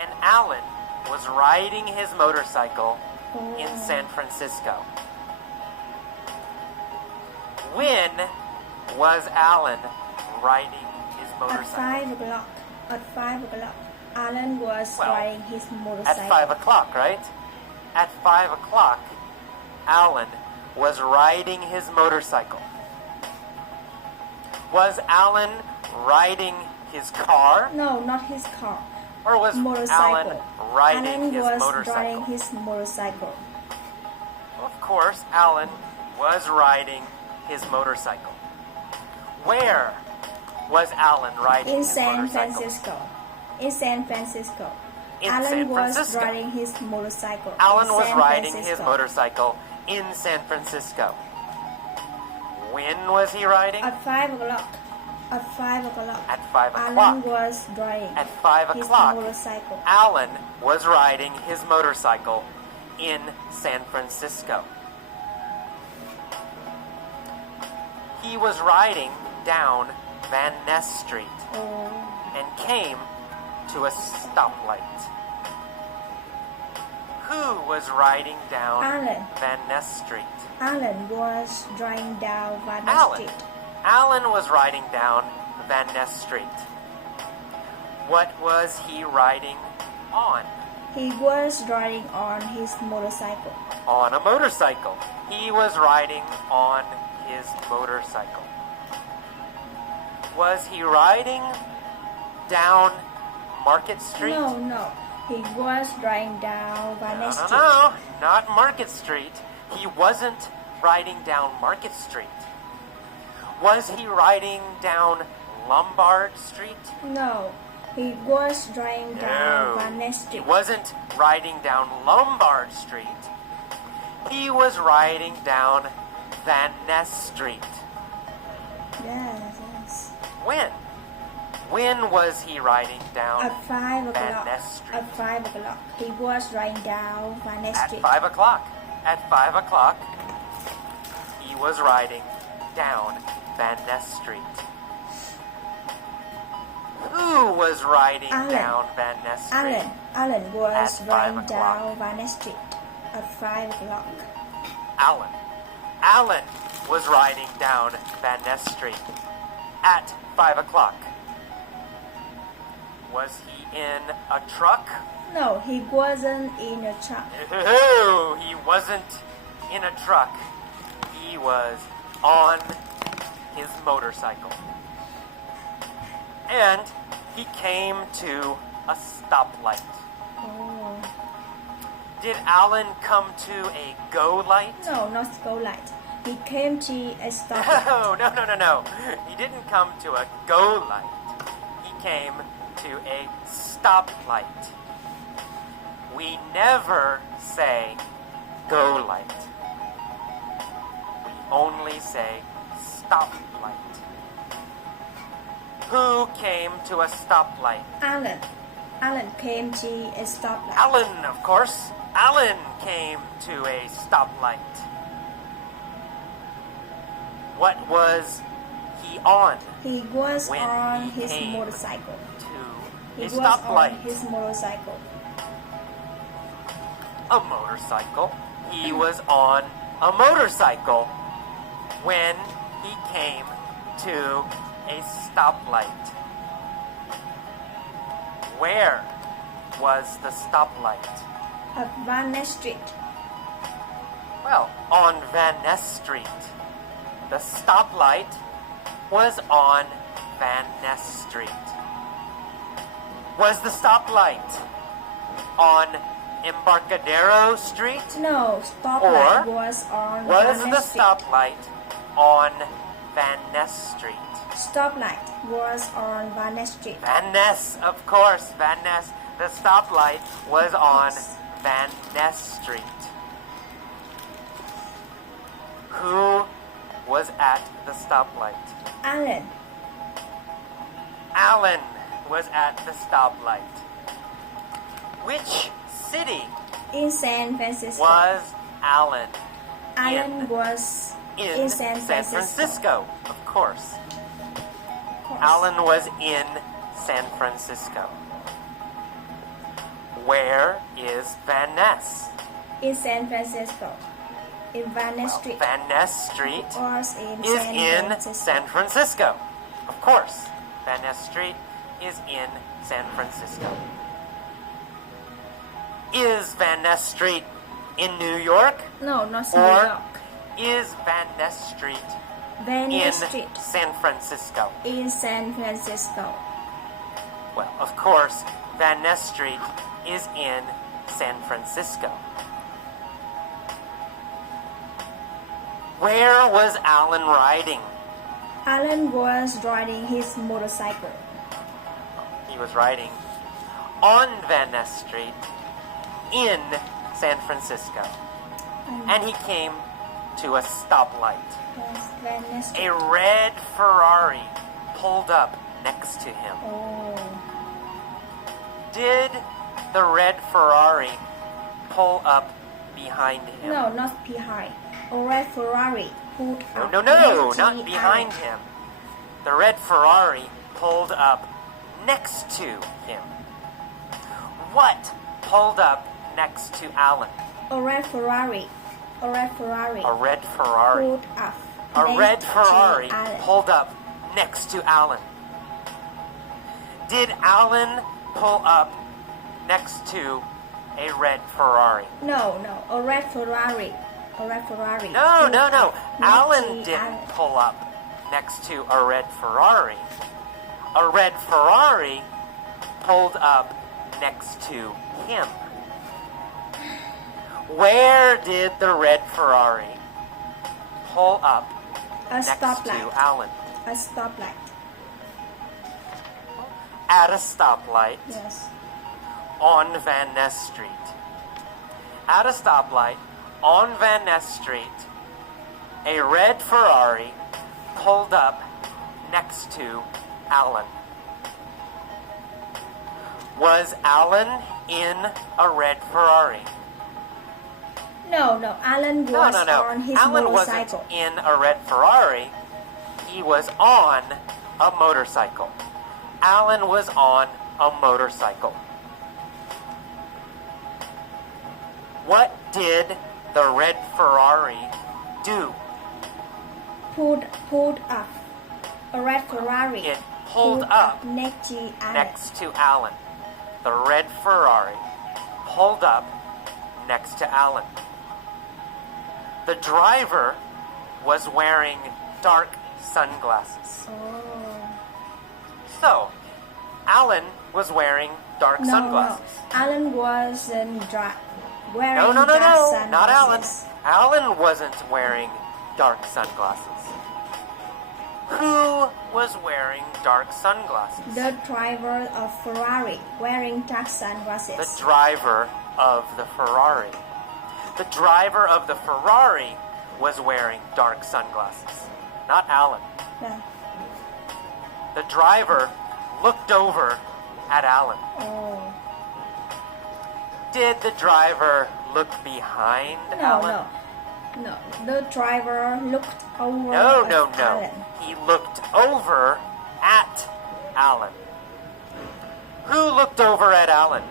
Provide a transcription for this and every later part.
And Alan was riding his motorcycle in Oh. San Francisco. When was Alan riding his At motorcycle? 5 o'clock. At 5 o'clock. Alan was Well, riding his At motorcycle. 5 o'clock, right? At 5 o'clock, Alan was riding his motorcycle. Was Alan riding his car? No, not his car. Or was Motorcycle. Alan riding Alan his was motorcycle? riding his motorcycle. Of course, Alan was riding his motorcycle. Where was Alan riding In his San motorcycle? Francisco. In San Francisco. In Alan San was Francisco. riding his motorcycle. Alan in was San riding his Francisco. motorcycle in San Francisco. When was he riding? At 5 o'clock. At 5 o'clock. At 5 Alan o'clock. was driving At 5 his o'clock, motorcycle. Alan was riding his motorcycle in San Francisco. He was riding down Van Ness Street Oh. and came to a stoplight. Who was riding down Alan. Van Ness Street? Alan was driving down Van Ness Alan. Street. Alan was riding down Van Ness Street. What was he riding on? He was riding on his motorcycle. On a motorcycle. He was riding on his motorcycle. Was he riding down Market Street? No. He was driving down Van Ness Street. No, not Market Street. He wasn't riding down Market Street. Was he riding down Lombard Street? No. He was driving down Van Ness He Street. wasn't riding down Lombard Street. He was riding down Van Ness Street. Yes. When? When was he riding down At 5 Van o'clock. Ness Street? At 5 o'clock. He was driving down Van Ness At Street. 5 o'clock. At 5 o'clock, he was riding down Van Ness Street. Who was riding Alan. down Van Ness Street? Alan was At 5 driving o'clock. down Van Ness Street. At 5 o'clock. Alan. Alan was riding down Van Ness Street at 5 o'clock. Was he in a truck? No, he wasn't in a truck. No, he wasn't in a truck. He was on his motorcycle. And he came to a stoplight. Oh. Did Alan come to a go light? No, not go light. He came to a stop. No. He didn't come to a go light. He came to a stoplight. We never say go light. We only say stoplight. Who came to a stoplight? Alan. Alan came to a stoplight. Alan, of course. Alan came to a stoplight. What was he on He was when on he his came motorcycle. to He a was stoplight? on his motorcycle. A motorcycle. He was on a motorcycle when he came to a stoplight. Where was the stoplight? At Van Ness Street. Well, on Van Ness Street. The stoplight was on Van Ness Street. Was the stoplight on Embarcadero Street? No, stoplight Or was on Was Van the Ness Street. stoplight on Van Ness Street? Stoplight was on Van Ness Street. Van Ness, of course, Van Ness. The stoplight was on Van Ness Street. Who was at the stoplight? Alan. Alan was at the stoplight. Which city In San Francisco. was Alan? Alan was in San Francisco. Of course. Of course. Alan was in San Francisco. Where is Van Ness? In San Francisco. In Van Ness Street. Van Ness Street Was in is San in Francisco. San Francisco. Of course, Van Ness Street is in San Francisco. Is Van Ness Street in New York? No, not New Or York. is Van Ness Street Van in Ness Street San Francisco? in San Francisco. Well, of course, Van Ness Street is in San Francisco. Where was Alan riding? Alan was riding his motorcycle. He was riding on Van Ness Street in San Francisco. And he came to a stoplight. Yes, Van Ness Street. A red Ferrari pulled up next to him. Oh, Did the red Ferrari pull up behind him? no, not behind. A red Ferrari pulled up. No, next to not behind Alan. him. The red Ferrari pulled up next to him. What pulled up next to Alan? A red Ferrari. A red Ferrari A red Ferrari. pulled up. A next red to Ferrari Alan. pulled up next to Alan. Did Alan pull up next to a red Ferrari? No, a red Ferrari. A red Ferrari. No. pulled up next Alan to didn't Alan. pull up next to a red Ferrari. A red Ferrari pulled up next to him. Where did the red Ferrari pull up A next to stoplight. Alan? A stoplight. At a stoplight Yes. on Van Ness Street. At a stoplight on Van Ness Street, a red Ferrari pulled up next to Alan. Was Alan in a red Ferrari? No. Alan was No. on his Alan motorcycle. wasn't in a red Ferrari. He was on a motorcycle. Alan was on a motorcycle. What did the red Ferrari do? Pulled up. A red Ferrari. It pulled up next to Alan. next to Alan. The red Ferrari pulled up next to Alan. The driver was wearing dark sunglasses. Oh. So, Alan was wearing dark No. sunglasses. Alan wasn't wearing No, dark not Alan. sunglasses. Alan wasn't wearing dark sunglasses. Who was wearing dark sunglasses? The driver of Ferrari wearing dark sunglasses. The driver of the Ferrari. The driver of the Ferrari was wearing dark sunglasses, not Alan. No. The driver looked over at Alan. Oh. Did the driver look behind Alan? No. The driver looked over No. at Alan. He looked over at Alan. Who looked over at Alan?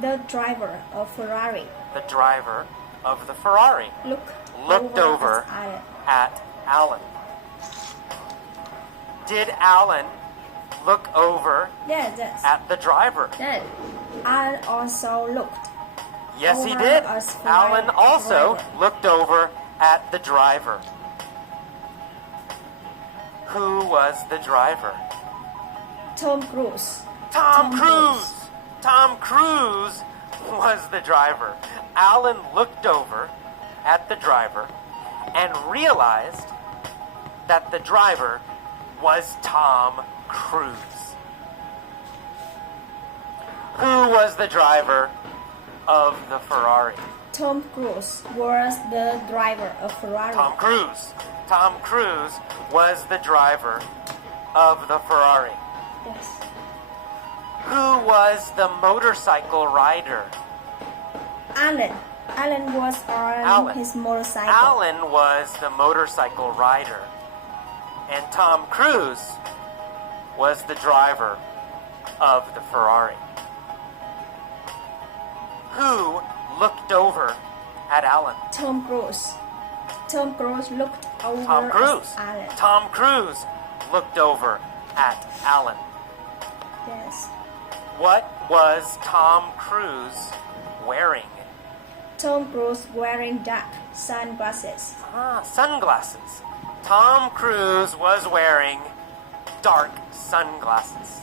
The driver of Ferrari The driver of the Ferrari looked over at Alan. at Alan. Did Alan look over Yes. at the driver? Yes. Alan also looked. Yes, he Over did. as Alan driver. also looked over at the driver. Who was the driver? Tom Cruise. Tom Tom Cruise! Tom Cruise was the driver. Alan looked over at the driver and realized that the driver was Tom Cruise. Who was the driver of the Ferrari? Tom Cruise was the driver of Ferrari. Tom Cruise. Tom Cruise was the driver of the Ferrari. Yes. Who was the motorcycle rider? Alan. Alan was on Alan. his motorcycle. Alan was the motorcycle rider. And Tom Cruise was the driver of the Ferrari. looked over at Alan? Tom Cruise. Tom Cruise looked over Tom Cruise. at Alan. Tom Cruise looked over at Alan. Yes. What was Tom Cruise wearing? Tom Cruise wearing dark sunglasses. Sunglasses. Tom Cruise was wearing dark sunglasses.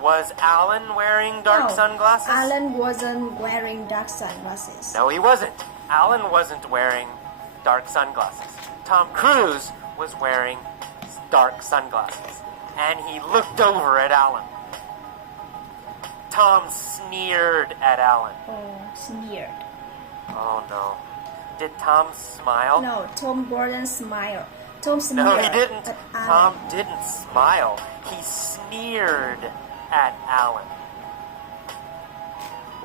Was Alan wearing dark No, sunglasses? Alan wasn't wearing dark sunglasses. No, he wasn't. Alan wasn't wearing dark sunglasses. Tom Cruise was wearing dark sunglasses. And he looked over at Alan. Tom sneered at Alan. Oh, sneered. Oh no. Did Tom smile? No, Tom Gordon smiled. Tom sneered No, he didn't. at Alan. Tom didn't smile. He sneered at Alan.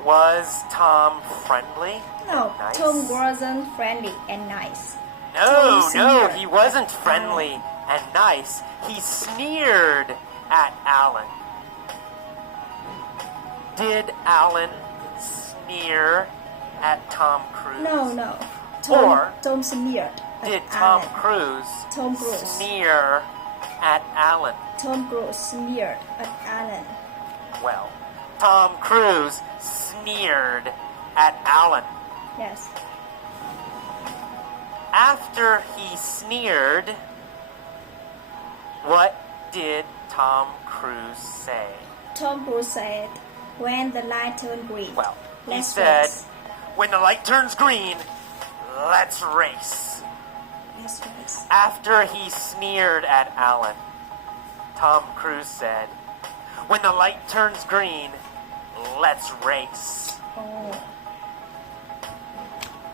Was Tom friendly? No, Nice? Tom wasn't friendly and nice. No, Tom no, sneered he wasn't at friendly and nice. He sneered at Alan. Did Alan sneer at Tom Cruise? No. Or Tom sneered at Did Tom Alan. Cruise Tom Cruise. sneer at Alan? Tom Cruise sneered at Alan. Well, Tom Cruise sneered at Alan. Yes. After he sneered, what did Tom Cruise say? Tom Cruise said, "When the light turned green, Well, he let's said, race." when the light turns green, let's race. Let's race. After he sneered at Alan, Tom Cruise said, when the light turns green, let's race. Oh,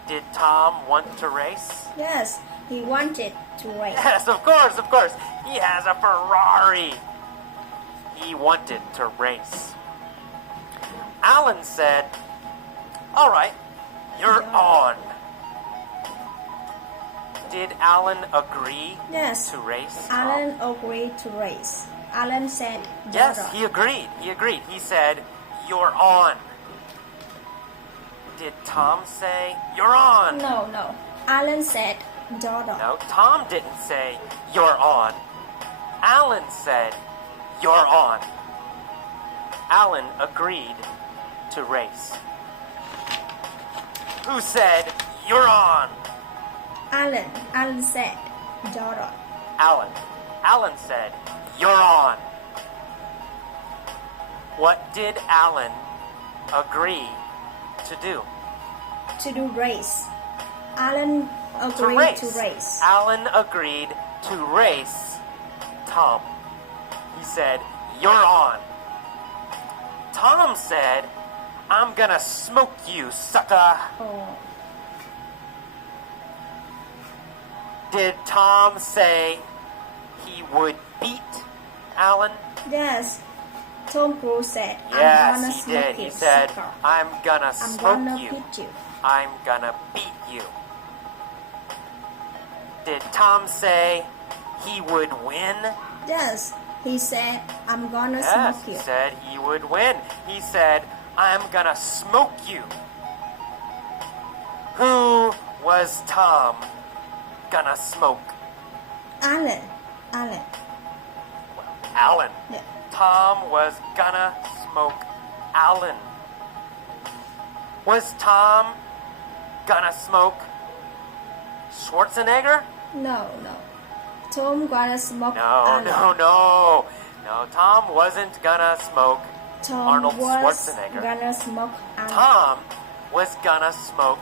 Did Tom want to race? yes, he wanted to race. Yes, of course, of course. He has a Ferrari. He wanted to race. Alan said, all right, you're on. Did Alan agree Yes, to race? Tom? Alan agreed to race. Alan said, Yes, "Dora." he agreed. He agreed. He said, you're on. Did Tom say, you're on? No. Alan said, "Dora." No, Tom didn't say, you're on. Alan said, you're on. Alan agreed to race. Who said, you're on? Alan. Alan said, "Dora." Alan. Alan said, you're on. What did Alan agree to do? To do race. Alan To agreed race. to race. Alan agreed to race Tom. He said, you're on. Tom said, I'm gonna smoke you, sucker. Oh, Did Tom say he would beat Alan? yes. Tom Cruise said, "I'm Yes, gonna he smoke did. you, He said, sucker. I'm gonna I'm smoke gonna you. beat you." I'm gonna beat you. Did Tom say he would win? Yes, he said, "I'm gonna Yes, smoke he you." said he would win. He said, I'm gonna smoke you. Who was Tom gonna smoke? Alan. Alan. Yeah. Tom was gonna smoke Alan. Was Tom gonna smoke Schwarzenegger? No. Tom gonna smoke No, Alan. no. No, Tom wasn't gonna smoke Tom Arnold was Schwarzenegger. gonna smoke Alan. Tom was gonna smoke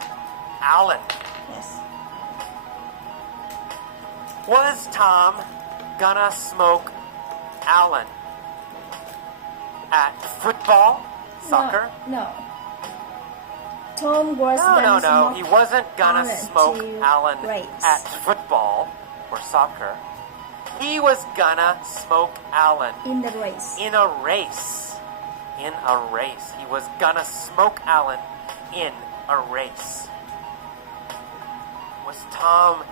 Alan. Yes. Was Tom gonna smoke Alan at football, soccer? No. Tom was No, gonna no. smoke He wasn't gonna Alan smoke to Alan race. at football or soccer. He was gonna smoke Alan in the race. in a race. In a race. He was gonna smoke Alan in a race. Was Tom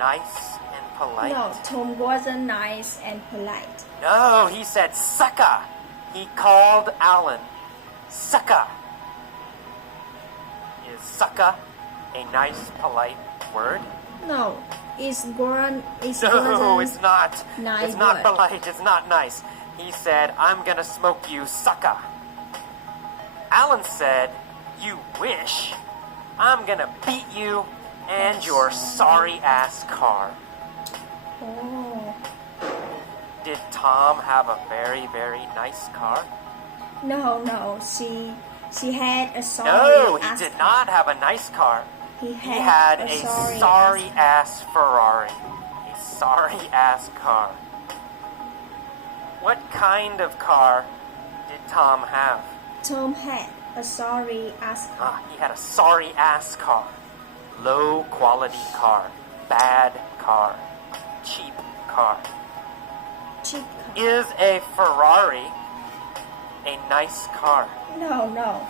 nice and polite? No, Tom wasn't nice and polite. No, he said sucker. He called Alan sucker. Is sucka a nice, polite word? No, it's Goran. No, it's not. Nice It's not word. polite. It's not nice. He said, I'm gonna smoke you, sucka. Alan said, you wish. I'm gonna beat you and your sorry ass car. Oh. Did Tom have a very, very nice car? No. She had a sorry. No, he ass did car. not have a nice car. He He had a a sorry sorry ass Ferrari. A sorry ass car. What kind of car did Tom have? Tom had a sorry ass car. He had a sorry ass car. Low quality car. Bad car. Cheap car. Cheap car. Is a Ferrari a nice car? No.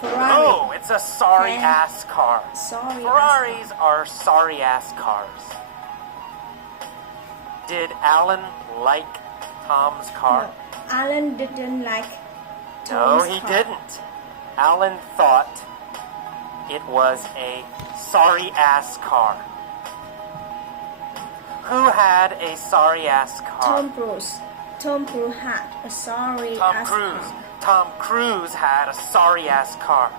Ferrari. No, it's a sorry And- ass car. Sorry. Ferraris are sorry ass cars. Did Alan like Tom's car? No, Alan didn't like No, Tom's he car. didn't. Alan thought it was a sorry ass car. Who had a sorry ass car? Tom Cruise. Tom Cruise had a sorry Tom ass Cruise. car. Tom Cruise had a sorry ass car.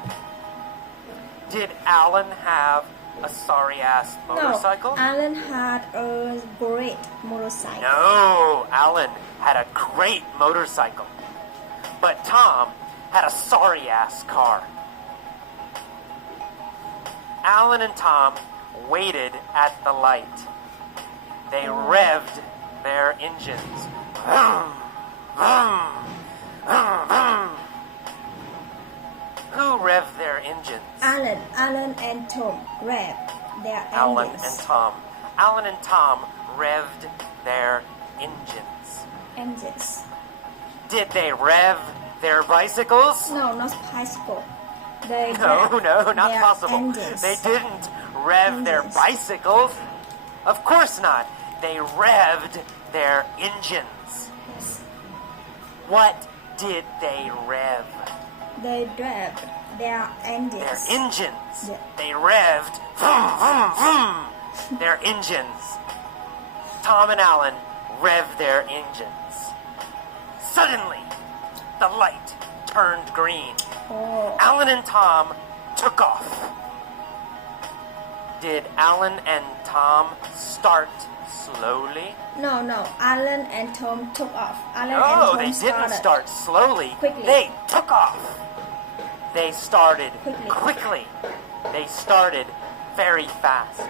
Did Alan have a sorry ass motorcycle? No, Alan had a great motorcycle. No, Alan had a great motorcycle. But Tom had a sorry ass car. Alan and Tom waited at the light. They revved their engines. Vroom, vroom, vroom, vroom. Who revved their engines? Alan and Tom revved their Alan engines. and Tom. Alan and Tom revved their engines. Engines. Did they rev their bicycles? No, not bicycle. They No, revved not their possible. Engines. They didn't rev their Engines. bicycles. Of course not. They revved their engines. Yes. What did they rev? They revved their engines. Their engines. Yeah. They revved vroom, vroom, vroom, their engines. Tom and Alan revved their engines. Suddenly, the light turned green. Oh, Alan and Tom took off. Did Alan and Tom start slowly? no. Alan and Tom took off. Alan and No, Tom they didn't started. start slowly. Quickly. They took off. They started Quickly. quickly. They started very fast.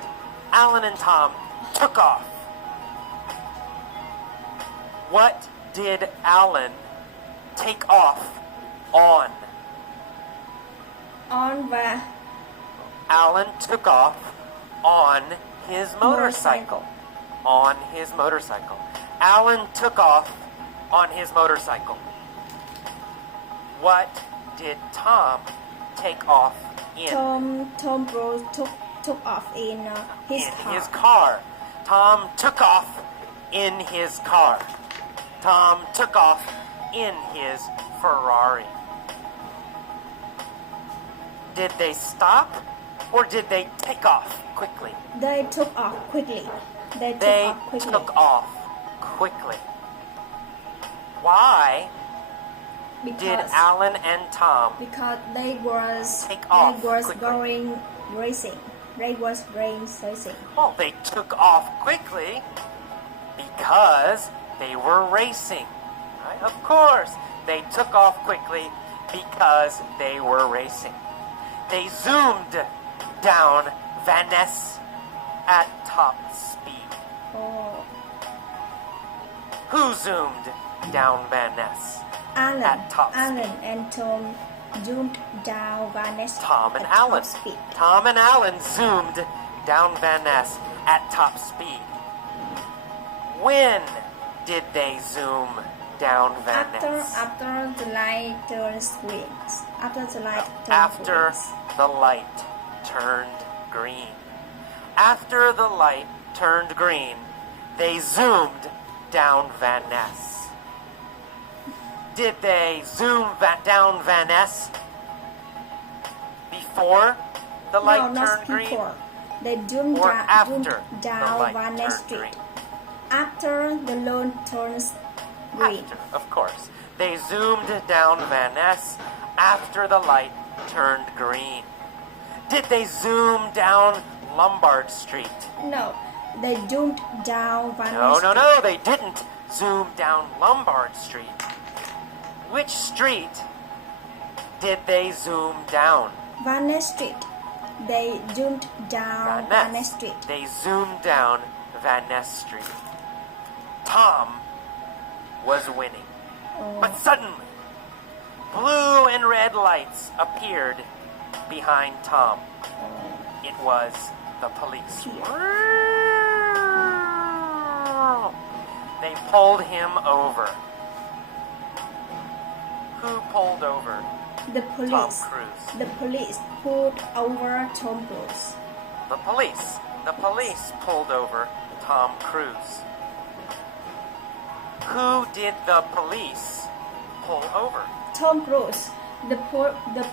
Alan and Tom took off. What did Alan take off on? On the Alan took off on his motorcycle. On his motorcycle. Alan took off on his motorcycle. What did Tom take off in? Tom Cruise took off in his In car. his car. Tom took off in his car. Tom took off in his Ferrari. Did they stop or did they take off quickly? They took off quickly. They took They off quickly. took off quickly. Why did because Alan and Tom because they was Take off they was quickly. going racing. They was racing. Well, they took off quickly because they were racing. Right? Of course, they took off quickly because they were racing. They zoomed down Van Ness at top speed. Oh, Who zoomed down Van Ness? Alan, At top Alan and Tom zoomed down Van Ness Tom and at top Alan. speed. Tom and Alan zoomed down Van Ness at top speed. When did they zoom down Van Ness? After the light turns green. After the light turns After green. the light turned green. After the light turned green, they zoomed down Van Ness. Did they zoom down Van Ness before the light no, not turned green? before. They zoomed Or after zoomed the down light Van Ness turned Street. green? After the lawn turns green. After, of course. They zoomed down Van Ness after the light turned green. Did they zoom down Lombard Street? No, they zoomed down Van No, Ness no, Street. no, they didn't zoom down Lombard Street. Which street did they zoom down? Van Ness Street. They zoomed down Van Ness Street. They zoomed down Van Ness Street. Tom was winning. Oh. But suddenly, blue and red lights appeared behind Tom. It was the police. They pulled him over. Who pulled over The Tom police. Cruise? The police pulled over Tom Cruise. The police. The police pulled over Tom Cruise. Who did the police pull over? Tom Cruise. The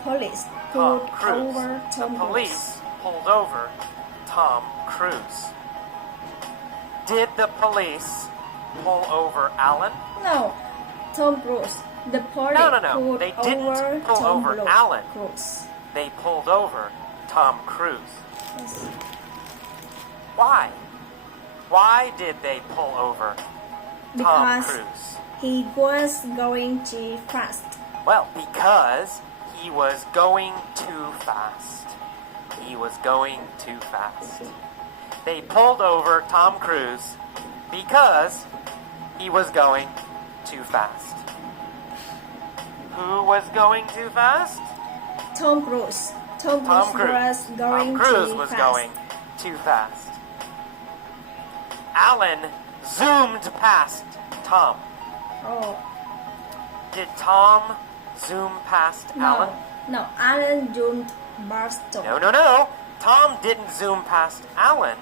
police Tom pulled Cruise. over The Tom police pulled over Tom Cruise. Did the police pull over Alan? Cruise. No, Tom Cruise. The police No. pulled They didn't over pull Tom over Alan. Cruise. They pulled over Tom Cruise. Yes. Why? Why did they pull over Tom Because Cruise? he was going too fast. Well, because he was going too fast. He was going too fast. They pulled over Tom Cruise because he was going too fast. Who was going too fast? Tom Cruise. Tom Tom Cruise was Cruise. going Tom Cruise too was fast. going too fast. Alan zoomed past Tom. Oh, Did Tom zoom past Alan? no, Alan zoomed past Tom. No. Tom didn't zoom past Alan.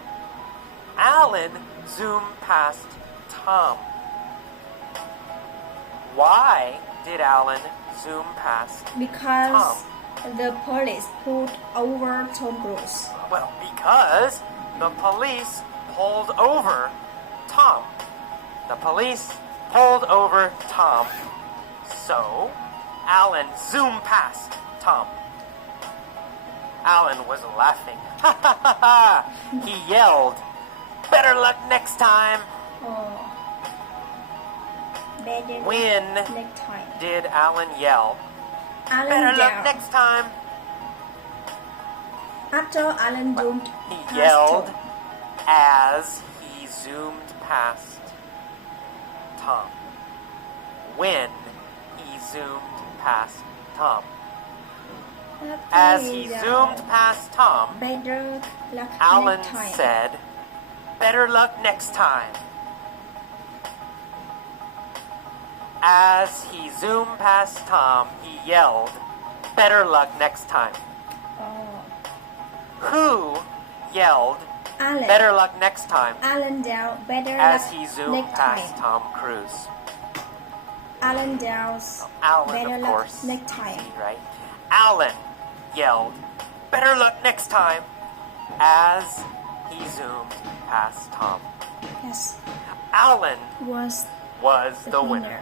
Alan zoomed past Tom. Why did Alan zoom past Because the police pulled over Tom Cruise. Well, because the police pulled over Tom. The police pulled over Tom. So, Alan zoomed past Tom. Alan was laughing. Ha ha ha ha! He yelled, "Better luck next time!" Oh, better When next time. did Alan yell, Alan "Better luck yelled. next time"? After Alan zoomed He past yelled Tom. as he zoomed past Tom. When he zoomed past Tom. As he zoomed past Tom, Better luck Alan next time. said, "Better luck next time." As he zoomed past Tom, he yelled, "Better luck next time." Oh, Who yelled, Alan. "Better luck next time" Alan yelled, better as luck he zoomed next past time. Tom Cruise? Alan yells, Alan, better of luck course. next time. See, right? Alan yelled, "Better luck next time" as he zoomed past Tom. Yes, Alan was was the the winner. winner.